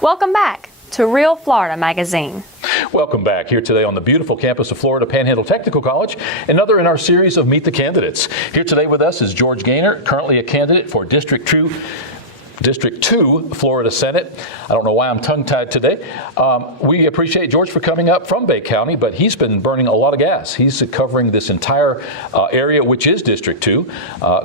Welcome back to Real Florida Magazine. Welcome back here today on the beautiful campus of Florida Panhandle Technical College, another in our series of Meet the Candidates. Here today with us is George Gaynor, currently a candidate for District 2 Florida Senate. I don't know why I'm tongue-tied today. We appreciate George for coming up from Bay County, but he's been burning a lot of gas. He's covering this entire area, which is District 2,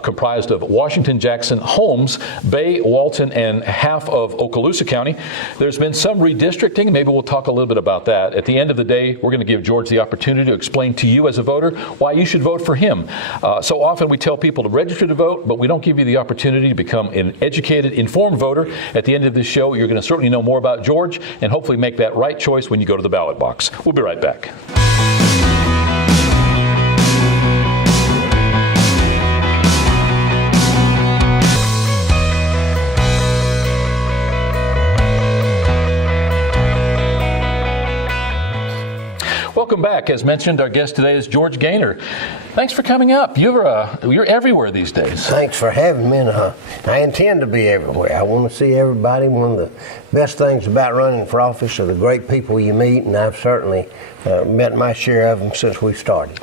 comprised of Washington, Jackson, Holmes, Bay, Walton, and half of Okaloosa County. There's been some redistricting. Maybe we'll talk a little bit about that. At the end of the day, we're going to give George the opportunity to explain to you as a voter why you should vote for him. So often we tell people to register to vote, but we don't give you the opportunity to become an educated, informed voter. At the end of this show, you're going to certainly know more about George and hopefully make that right choice when you go to the ballot box. We'll be right back. Welcome back. As mentioned, our guest today is George Gaynor. Thanks for coming up. You're everywhere these days. Thanks for having me. I intend to be everywhere. I want to see everybody. One of the best things about running for office are the great people you meet, and I've certainly met my share of them since we started.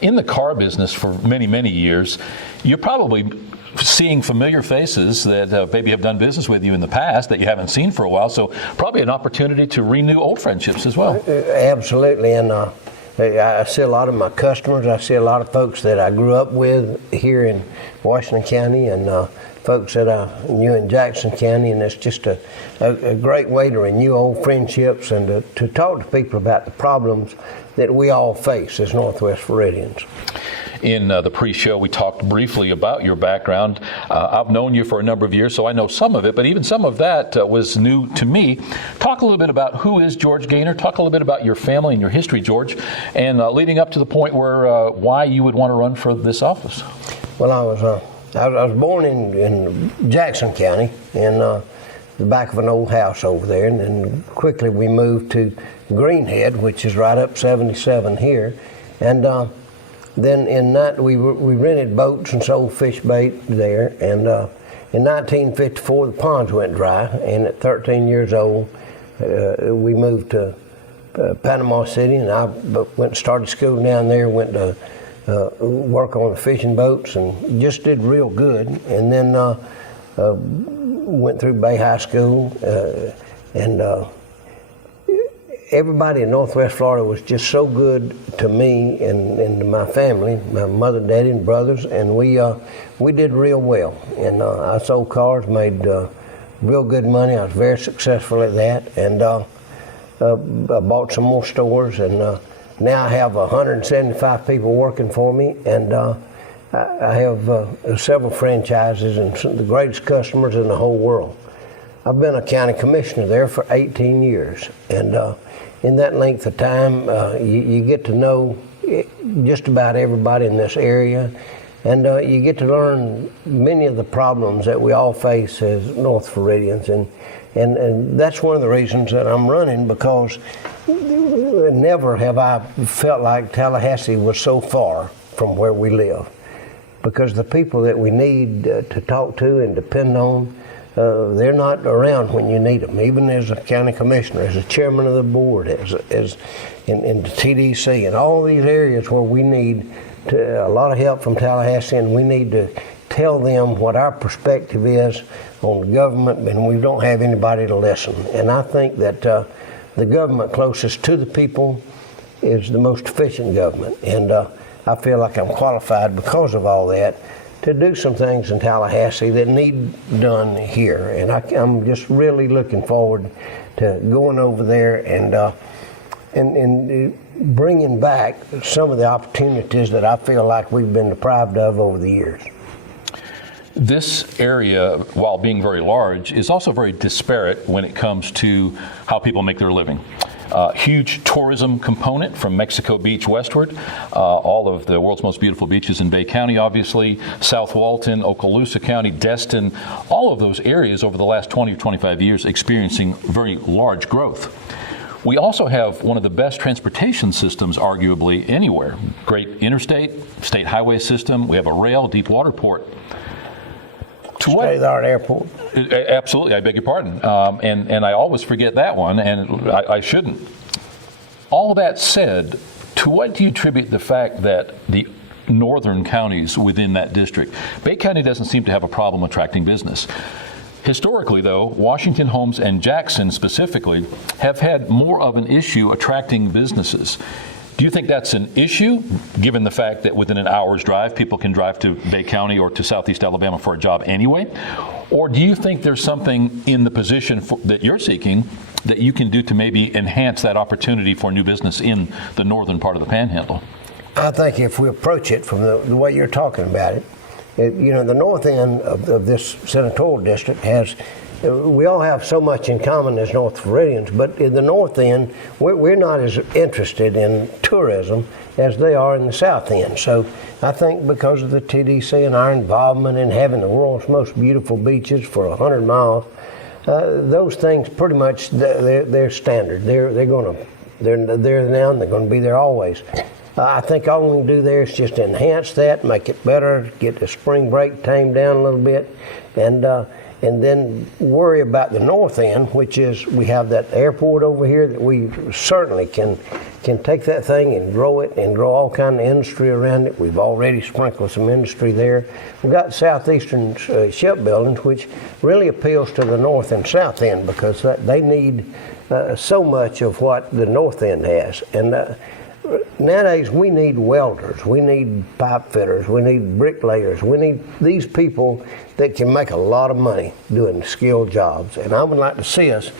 In the car business for many, many years, you're probably seeing familiar faces that maybe have done business with you in the past that you haven't seen for a while, so probably an opportunity to renew old friendships as well. Absolutely, and I see a lot of my customers. I see a lot of folks that I grew up with here in Washington County, and folks that I knew in Jackson County, and it's just a great way to renew old friendships and to talk to people about the problems that we all face as Northwest Floridians. In the pre-show, we talked briefly about your background. I've known you for a number of years, so I know some of it, but even some of that was new to me. Talk a little bit about who is George Gaynor. Talk a little bit about your family and your history, George, and leading up to the point where why you would want to run for this office. Well, I was born in Jackson County in the back of an old house over there, and then quickly we moved to Greenhead, which is right up 77 here, and then in that we rented boats and sold fish bait there, and in 1954 the ponds went dry, and at 13 years old we moved to Panama City, and I went and started school down there, went to work on the fishing boats and just did real good, and then went through Bay High School, and everybody in Northwest Florida was just so good to me and to my family, my mother, daddy, and brothers, and we did real well. And I sold cars, made real good money. I was very successful at that, and I bought some more stores, and now I have 175 people working for me, and I have several franchises and some of the greatest customers in the whole world. I've been a county commissioner there for 18 years, and in that length of time, you get to know just about everybody in this area, and you get to learn many of the problems that we all face as North Floridians, and that's one of the reasons that I'm running, because never have I felt like Tallahassee was so far from where we live, because the people that we need to talk to and depend on, they're not around when you need them. Even as a county commissioner, as a chairman of the board, as in the TDC, and all these areas where we need a lot of help from Tallahassee, and we need to tell them what our perspective is on the government, and we don't have anybody to listen. And I think that the government closest to the people is the most efficient government, and I feel like I'm qualified because of all that to do some things in Tallahassee that need done here, and I'm just really looking forward to going over there and bringing back some of the opportunities that I feel like we've been deprived of over the years. This area, while being very large, is also very disparate when it comes to how people make their living. Huge tourism component from Mexico Beach westward, all of the world's most beautiful beaches in Bay County, obviously, South Walton, Okaloosa County, Destin, all of those areas over the last 20 or 25 years experiencing very large growth. We also have one of the best transportation systems, arguably, anywhere. Great interstate, state highway system. We have a rail, deep water port. state-of-the-art airport. Absolutely, I beg your pardon. And I always forget that one, and I shouldn't. All that said, to what do you attribute the fact that the northern counties within that district, Bay County doesn't seem to have a problem attracting business? Historically, though, Washington, Holmes, and Jackson specifically have had more of an issue attracting businesses. Do you think that's an issue, given the fact that within an hour's drive, people can drive to Bay County or to Southeast Alabama for a job anyway? Or do you think there's something in the position that you're seeking that you can do to maybe enhance that opportunity for new business in the northern part of the Panhandle? I think if we approach it from the way you're talking about it, the north end of this senatorial district has, we all have so much in common as North Floridians, but in the north end, we're not as interested in tourism as they are in the south end. So I think because of the TDC and our involvement in having the world's most beautiful beaches for 100 miles, those things pretty much, they're standard. They're there now and they're going to be there always. I think all we can do there is just enhance that, make it better, get the spring break tamed down a little bit, and then worry about the north end, which is we have that airport over here that we certainly can take that thing and grow it and grow all kind of industry around it. We've already sprinkled some industry there. We've got southeastern shipbuildings, which really appeals to the north and south end because they need so much of what the north end has. And nowadays, we need welders, we need pipe fitters, we need bricklayers, we need these people that can make a lot of money doing skilled jobs. And I would like to see us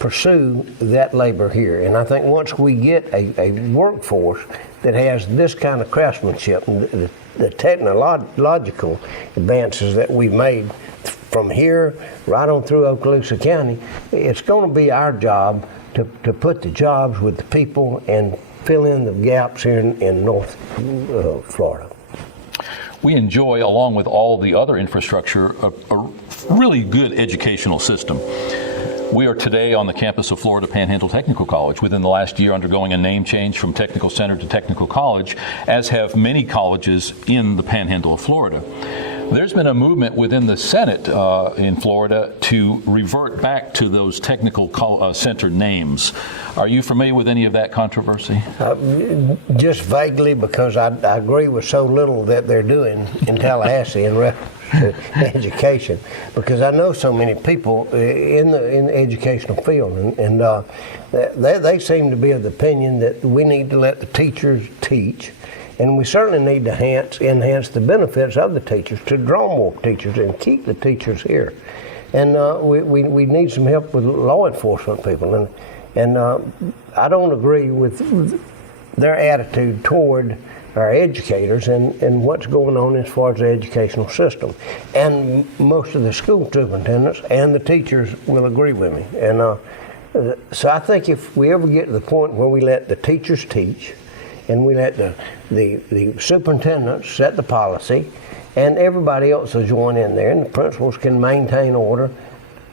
pursue that labor here. And I think once we get a workforce that has this kind of craftsmanship, and the technological advances that we've made from here right on through Okaloosa County, it's going to be our job to put the jobs with the people and fill in the gaps here in North Florida. We enjoy, along with all the other infrastructure, a really good educational system. We are today on the campus of Florida Panhandle Technical College, within the last year undergoing a name change from Technical Center to Technical College, as have many colleges in the Panhandle of Florida. There's been a movement within the Senate in Florida to revert back to those technical center names. Are you familiar with any of that controversy? Just vaguely, because I agree with so little that they're doing in Tallahassee in reference to education, because I know so many people in the educational field, and they seem to be of the opinion that we need to let the teachers teach. And we certainly need to enhance the benefits of the teachers to draw more teachers and keep the teachers here. And we need some help with law enforcement people. And I don't agree with their attitude toward our educators and what's going on as far as the educational system. And most of the school superintendents and the teachers will agree with me. And so I think if we ever get to the point where we let the teachers teach, and we let the superintendents set the policy, and everybody else will join in there, and the principals can maintain order,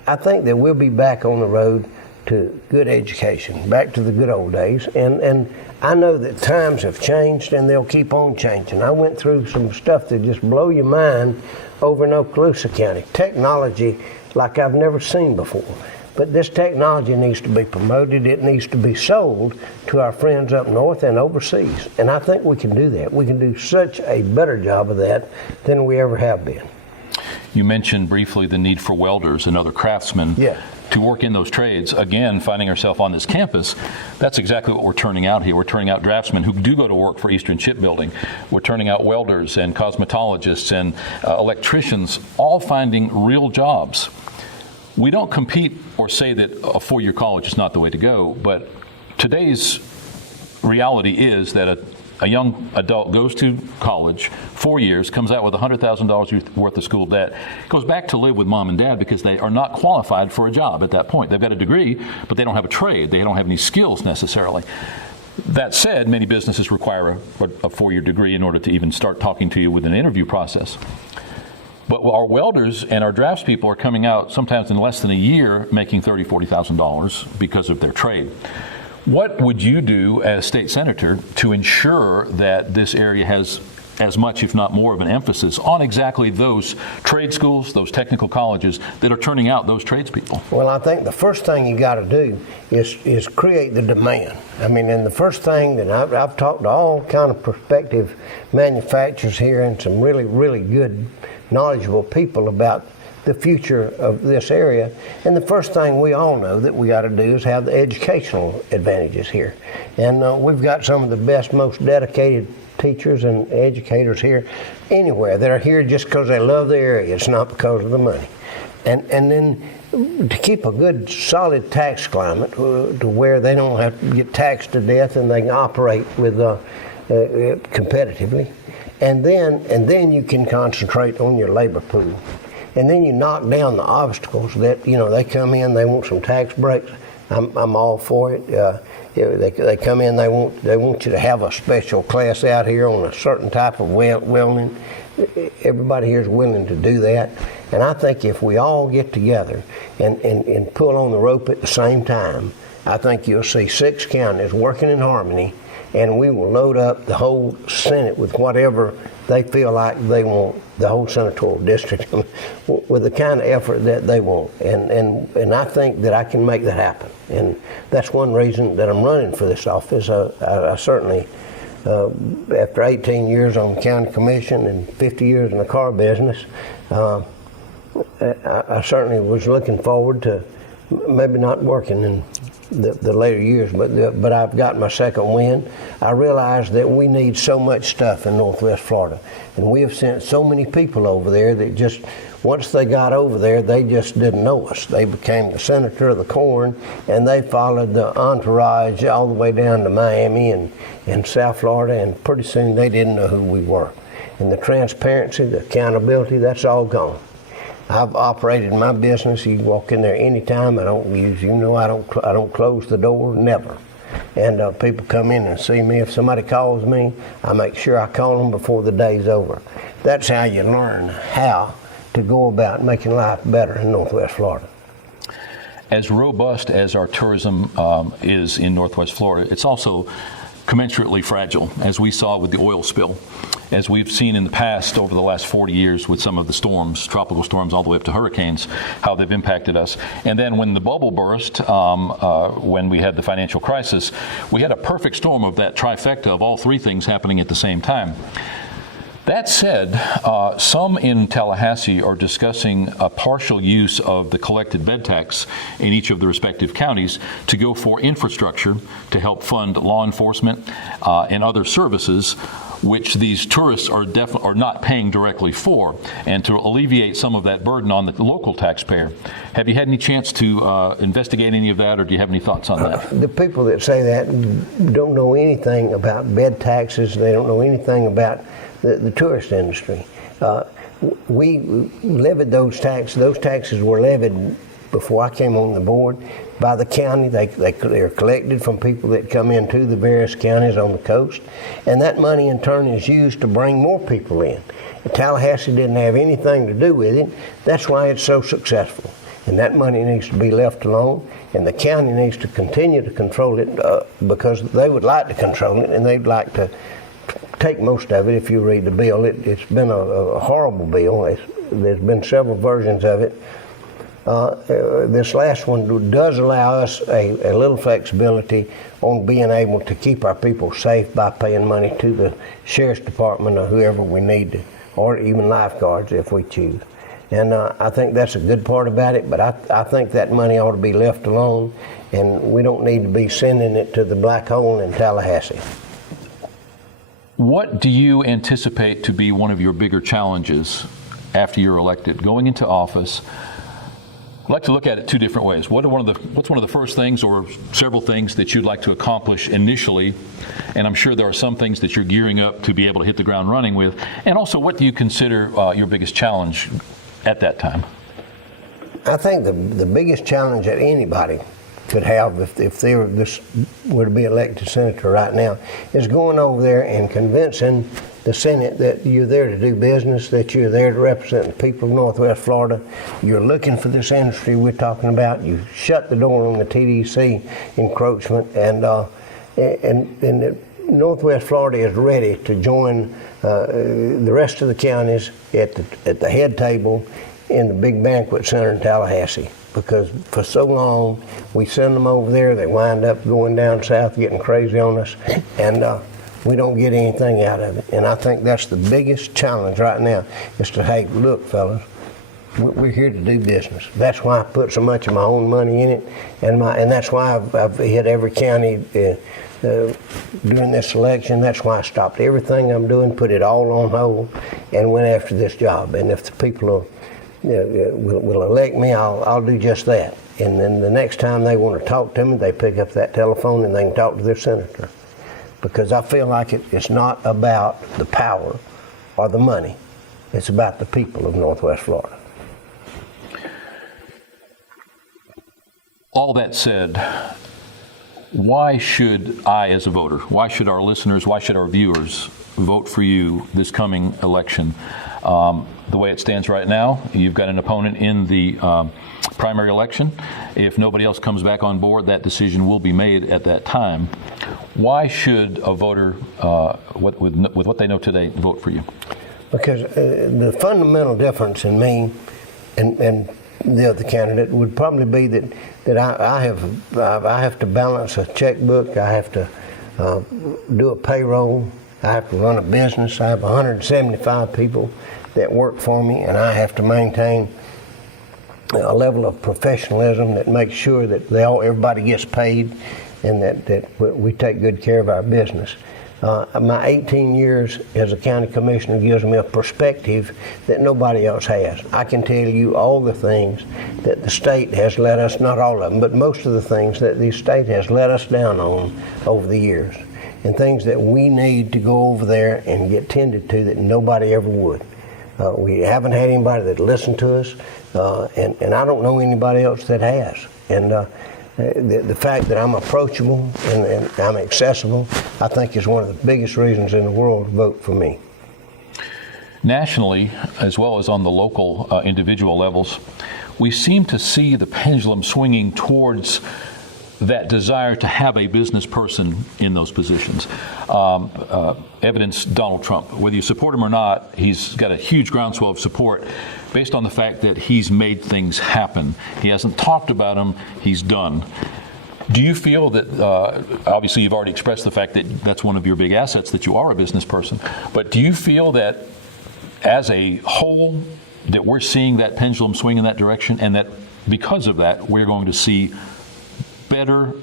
I think that we'll be back on the road to good education, back to the good old days. And I know that times have changed, and they'll keep on changing. I went through some stuff that just blow your mind over in Okaloosa County. Technology like I've never seen before. But this technology needs to be promoted. It needs to be sold to our friends up north and overseas. And I think we can do that. We can do such a better job of that than we ever have been. You mentioned briefly the need for welders and other craftsmen to work in those trades. Again, finding ourselves on this campus, that's exactly what we're turning out here. We're turning out draftsmen who do go to work for Eastern Shipbuilding. We're turning out welders and cosmetologists and electricians, all finding real jobs. We don't compete or say that a four-year college is not the way to go, but today's reality is that a young adult goes to college, 4 years, comes out with $100,000 worth of school debt, goes back to live with mom and dad because they are not qualified for a job at that point. They've got a degree, but they don't have a trade. They don't have any skills necessarily. That said, many businesses require a four-year degree in order to even start talking to you with an interview process. But our welders and our draftspeople are coming out sometimes in less than a year making $30,000, $40,000 because of their trade. What would you do as state senator to ensure that this area has as much, if not more, of an emphasis on exactly those trade schools, those technical colleges that are turning out those tradespeople? Well, I think the first thing you got to do is create the demand. I mean, and the first thing that I've talked to all kind of prospective manufacturers here and some really, really good, knowledgeable people about the future of this area. And the first thing we all know that we got to do is have the educational advantages here. And we've got some of the best, most dedicated teachers and educators here anywhere that are here just because they love the area. It's not because of the money. And then to keep a good, solid tax climate to where they don't have to get taxed to death and they can operate with competitively. And then you can concentrate on your labor pool. And then you knock down the obstacles that, they come in, they want some tax breaks. I'm all for it. They come in, they want you to have a special class out here on a certain type of welding. Everybody here is willing to do that. And I think if we all get together and pull on the rope at the same time, I think you'll see 6 counties working in harmony, and we will load up the whole Senate with whatever they feel like they want, the whole senatorial district, with the kind of effort that they want. And I think that I can make that happen. And that's one reason that I'm running for this office. I certainly, after 18 years on the county commission and 50 years in the car business, I certainly was looking forward to maybe not working in the later years, but I've got my second wind. I realized that we need so much stuff in Northwest Florida, and we have sent so many people over there that just once they got over there, they just didn't know us. They became the senator of the corn, and they followed the entourage all the way down to Miami and South Florida, and pretty soon they didn't know who we were. And the transparency, the accountability, that's all gone. I've operated my business. You walk in there anytime. I don't close the door, never. And people come in and see me. If somebody calls me, I make sure I call them before the day's over. That's how you learn how to go about making life better in Northwest Florida. As robust as our tourism is in Northwest Florida, it's also commensurately fragile, as we saw with the oil spill, as we've seen in the past over the last 40 years with some of the storms, tropical storms all the way up to hurricanes, how they've impacted us. And then when the bubble burst, when we had the financial crisis, we had a perfect storm of that trifecta of all three things happening at the same time. That said, some in Tallahassee are discussing a partial use of the collected bed tax in each of the respective counties to go for infrastructure to help fund law enforcement and other services, which these tourists are not paying directly for, and to alleviate some of that burden on the local taxpayer. Have you had any chance to investigate any of that, or do you have any thoughts on that? The people that say that don't know anything about bed taxes. They don't know anything about the tourist industry. We levied those taxes. Those taxes were levied before I came on the board by the county. They're collected from people that come into the various counties on the coast, and that money in turn is used to bring more people in. Tallahassee didn't have anything to do with it. That's why it's so successful. And that money needs to be left alone, and the county needs to continue to control it because they would like to control it, and they'd like to take most of it. If you read the bill, it's been a horrible bill. There's been several versions of it. This last one does allow us a little flexibility on being able to keep our people safe by paying money to the sheriff's department or whoever we need to, or even lifeguards if we choose. And I think that's a good part about it, but I think that money ought to be left alone, and we don't need to be sending it to the black hole in Tallahassee. What do you anticipate to be one of your bigger challenges after you're elected, going into office? I'd like to look at it two different ways. What's one of the first things or several things that you'd like to accomplish initially? And I'm sure there are some things that you're gearing up to be able to hit the ground running with. And also, what do you consider your biggest challenge at that time? I think the biggest challenge that anybody could have if they were to be elected senator right now is going over there and convincing the Senate that you're there to do business, that you're there to represent the people of Northwest Florida. You're looking for this industry we're talking about. You shut the door on the TDC encroachment, and Northwest Florida is ready to join the rest of the counties at the head table in the big banquet center in Tallahassee. Because for so long, we send them over there, they wind up going down south, getting crazy on us, and we don't get anything out of it. And I think that's the biggest challenge right now, is to, hey, look, fellas, we're here to do business. That's why I put so much of my own money in it, and that's why I've hit every county during this election. That's why I stopped everything I'm doing, put it all on hold, and went after this job. And if the people will elect me, I'll do just that. And then the next time they want to talk to me, they pick up that telephone and they can talk to their senator. Because I feel like it's not about the power or the money. It's about the people of Northwest Florida. All that said, why should I, as a voter, why should our listeners, why should our viewers vote for you this coming election? The way it stands right now, you've got an opponent in the primary election. If nobody else comes back on board, that decision will be made at that time. Why should a voter, with what they know today, vote for you? Because the fundamental difference in me and the other candidate would probably be that I have to balance a checkbook. I have to do a payroll. I have to run a business. I have 175 people that work for me, and I have to maintain a level of professionalism that makes sure that everybody gets paid, and that we take good care of our business. My 18 years as a county commissioner gives me a perspective that nobody else has. I can tell you all the things that the state has let us, not all of them, but most of the things that the state has let us down on over the years, and things that we need to go over there and get tended to that nobody ever would. We haven't had anybody that listened to us, and I don't know anybody else that has. And the fact that I'm approachable and I'm accessible, I think is one of the biggest reasons in the world to vote for me. Nationally, as well as on the local individual levels, we seem to see the pendulum swinging towards that desire to have a business person in those positions. Evidence Donald Trump. Whether you support him or not, he's got a huge groundswell of support based on the fact that he's made things happen. He hasn't talked about them, he's done. Do you feel that, obviously you've already expressed the fact that that's one of your big assets, that you are a business person, but do you feel that as a whole that we're seeing that pendulum swing in that direction, and that because of that we're going to see better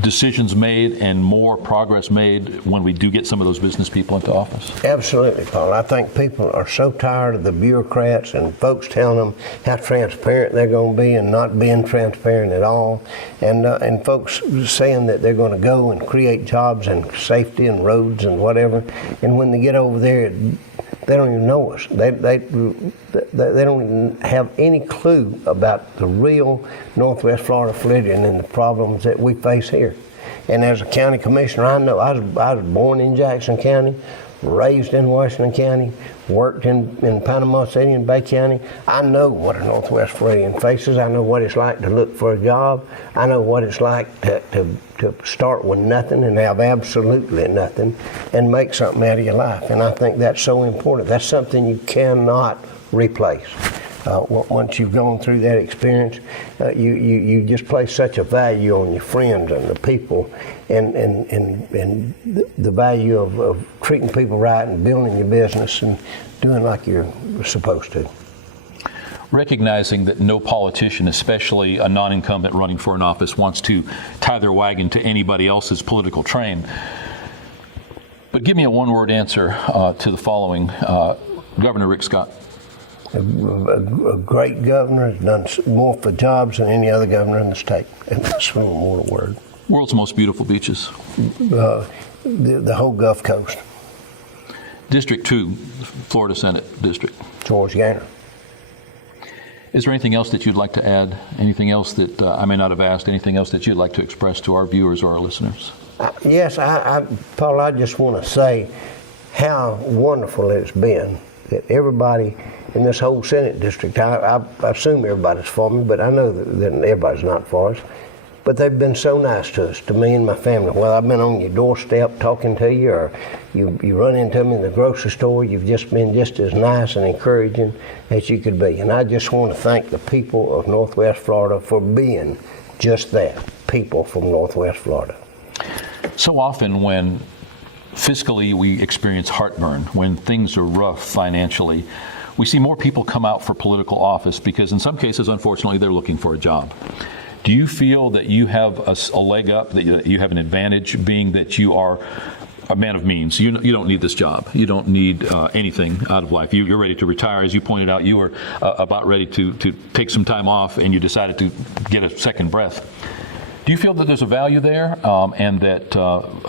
decisions made and more progress made when we do get some of those business people into office? Absolutely, Paul. I think people are so tired of the bureaucrats and folks telling them how transparent they're going to be and not being transparent at all, and folks saying that they're going to go and create jobs and safety and roads and whatever, and when they get over there, they don't even know us. They don't even have any clue about the real Northwest Florida Floridian and the problems that we face here. And as a county commissioner, I know I was born in Jackson County, raised in Washington County, worked in Panama City and Bay County. I know what a Northwest Floridian faces. I know what it's like to look for a job. I know what it's like to start with nothing and have absolutely nothing and make something out of your life. And I think that's so important. That's something you cannot replace. Once you've gone through that experience, you just place such a value on your friends and the people, and the value of treating people right and building your business and doing like you're supposed to. Recognizing that no politician, especially a non-incumbent running for an office, wants to tie their wagon to anybody else's political train. But give me a one-word answer to the following. Governor Rick Scott. A great governor, has done more for jobs than any other governor in the state. And that's one more word. World's most beautiful beaches. The whole Gulf Coast. District 2, Florida Senate District. George Gaynor. Is there anything else that you'd like to add? Anything else that I may not have asked? Anything else that you'd like to express to our viewers or our listeners? Yes, Paul, I just want to say how wonderful it's been that everybody in this whole Senate district, I assume everybody's for me, but I know that everybody's not for us. but they've been so nice to us, to me and my family. Well, I've been on your doorstep talking to you, or you run into me in the grocery store. You've just been just as nice and encouraging as you could be. And I just want to thank the people of Northwest Florida for being just that, people from Northwest Florida. So often when fiscally we experience heartburn, when things are rough financially, we see more people come out for political office because in some cases, unfortunately, they're looking for a job. Do you feel that you have a leg up, that you have an advantage, being that you are a man of means? You don't need this job. You don't need anything out of life. You're ready to retire. As you pointed out, you were about ready to take some time off, and you decided to get a second breath. Do you feel that there's a value there, and that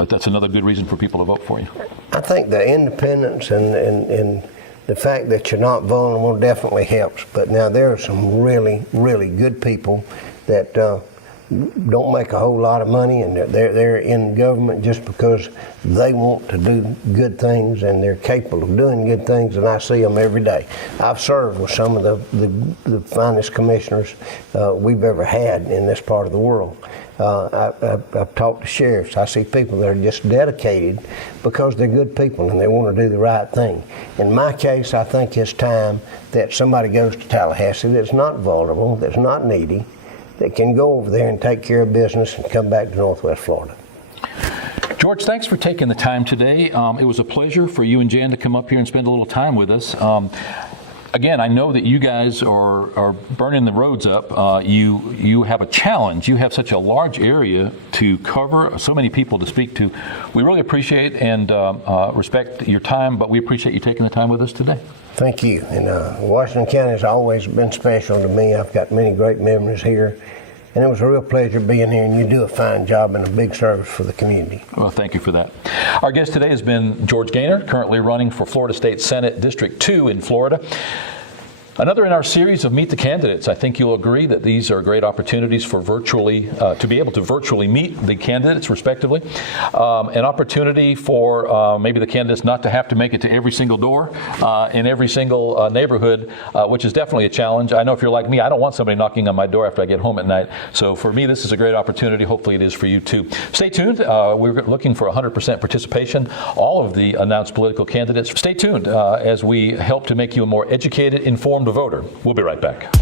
that's another good reason for people to vote for you? I think the independence and the fact that you're not vulnerable definitely helps. But now there are some really, really good people that don't make a whole lot of money, and they're in government just because they want to do good things and they're capable of doing good things, and I see them every day. I've served with some of the finest commissioners we've ever had in this part of the world. I've talked to sheriffs. I see people that are just dedicated because they're good people and they want to do the right thing. In my case, I think it's time that somebody goes to Tallahassee that's not vulnerable, that's not needy, that can go over there and take care of business and come back to Northwest Florida. George, thanks for taking the time today. It was a pleasure for you and Jan to come up here and spend a little time with us. Again, I know that you guys are burning the roads up. You have a challenge. You have such a large area to cover, so many people to speak to. We really appreciate and respect your time, but we appreciate you taking the time with us today. Thank you. And Washington County has always been special to me. I've got many great memories here. And it was a real pleasure being here, and you do a fine job and a big service for the community. Well, thank you for that. Our guest today has been George Gaynor, currently running for Florida State Senate District 2 in Florida. Another in our series of Meet the Candidates. I think you'll agree that these are great opportunities for to be able to virtually meet the candidates respectively. An opportunity for maybe the candidates not to have to make it to every single door in every single neighborhood, which is definitely a challenge. I know if you're like me, I don't want somebody knocking on my door after I get home at night. So for me, this is a great opportunity. Hopefully it is for you too. Stay tuned. We're looking for 100% participation. All of the announced political candidates. Stay tuned as we help to make you a more educated, informed voter. We'll be right back.